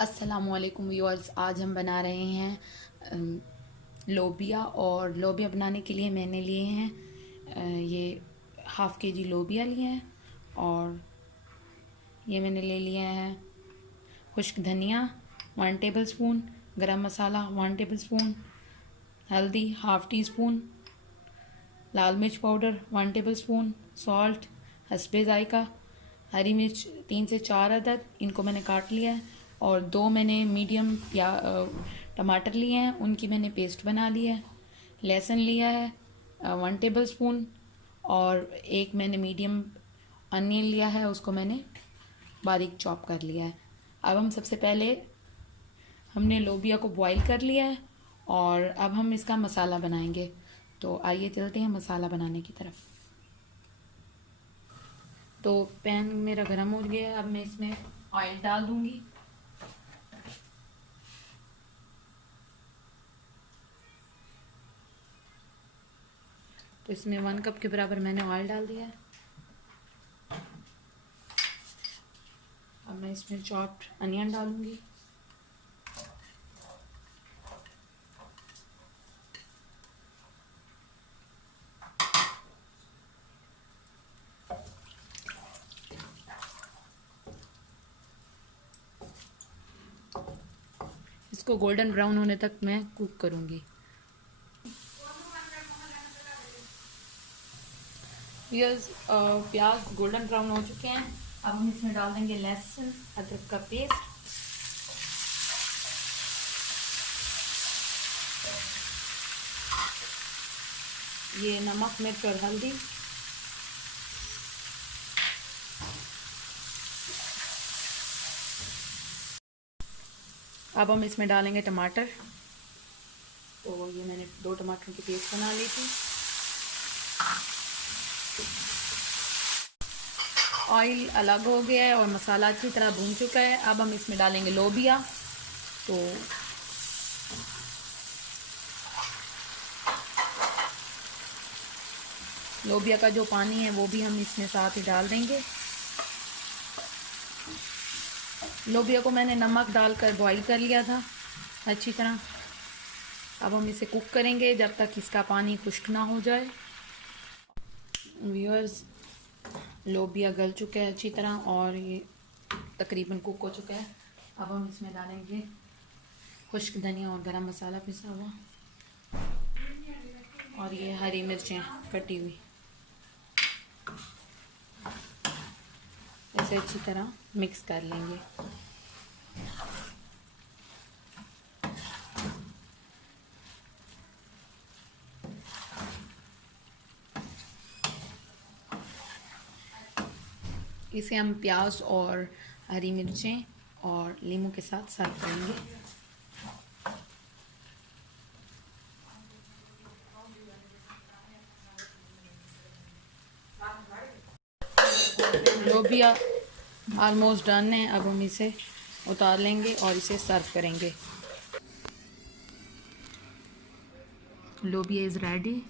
अस्सलामुअलैकुम व्यूअर्स। आज हम बना रहे हैं लोबिया। और लोबिया बनाने के लिए मैंने लिए हैं ये हाफ़ के जी लोबिया लिए हैं। और ये मैंने ले लिया है खुश्क धनिया 1 टेबल स्पून, गरम मसाला 1 टेबल स्पून, हल्दी हाफ़ टी स्पून, लाल मिर्च पाउडर 1 टेबल स्पून, सॉल्ट हस्बे ज़ायका, हरी मिर्च 3 से 4 अदद, इनको मैंने काट लिया है। और 2 मैंने मीडियम या टमाटर लिए हैं, उनकी मैंने पेस्ट बना ली है। लहसुन लिया है 1 टेबल स्पून। और एक मैंने मीडियम अनियन लिया है, उसको मैंने बारीक चॉप कर लिया है। अब हम सबसे पहले हमने लोबिया को बॉईल कर लिया है और अब हम इसका मसाला बनाएंगे। तो आइए चलते हैं मसाला बनाने की तरफ। तो पैन मेरा गरम हो गया है, अब मैं इसमें ऑयल डाल दूंगी। तो इसमें 1 कप के बराबर मैंने ऑयल डाल दिया है। अब मैं इसमें चॉप्ड अनियन डालूंगी। इसको गोल्डन ब्राउन होने तक मैं कुक करूंगी। प्याज गोल्डन ब्राउन हो चुके हैं। अब हम इसमें डाल देंगे लहसुन अदरक का पेस्ट, ये नमक मिर्च और हल्दी, अब हम इसमें डालेंगे टमाटर। तो ये मैंने 2 टमाटर की पेस्ट बना ली थी। ऑयल अलग हो गया है और मसाला अच्छी तरह भून चुका है। अब हम इसमें डालेंगे लोबिया। तो लोबिया का जो पानी है वो भी हम इसमें साथ ही डाल देंगे। लोबिया को मैंने नमक डालकर बॉईल कर लिया था अच्छी तरह। अब हम इसे कुक करेंगे जब तक इसका पानी खुश्क ना हो जाए। व्यूअर्स, लोबिया गल चुका है अच्छी तरह और ये तकरीबन कुक हो चुका है। अब हम इसमें डालेंगे खुश्क धनिया और गरम मसाला पिसा हुआ, और ये हरी मिर्चें कटी हुई। इसे अच्छी तरह मिक्स कर लेंगे। इसे हम प्याज और हरी मिर्चें और नींबू के साथ सर्व करेंगे। लोबिया ऑलमोस्ट डन है। अब हम इसे उतार लेंगे और इसे सर्व करेंगे। लोबिया इज़ रेडी।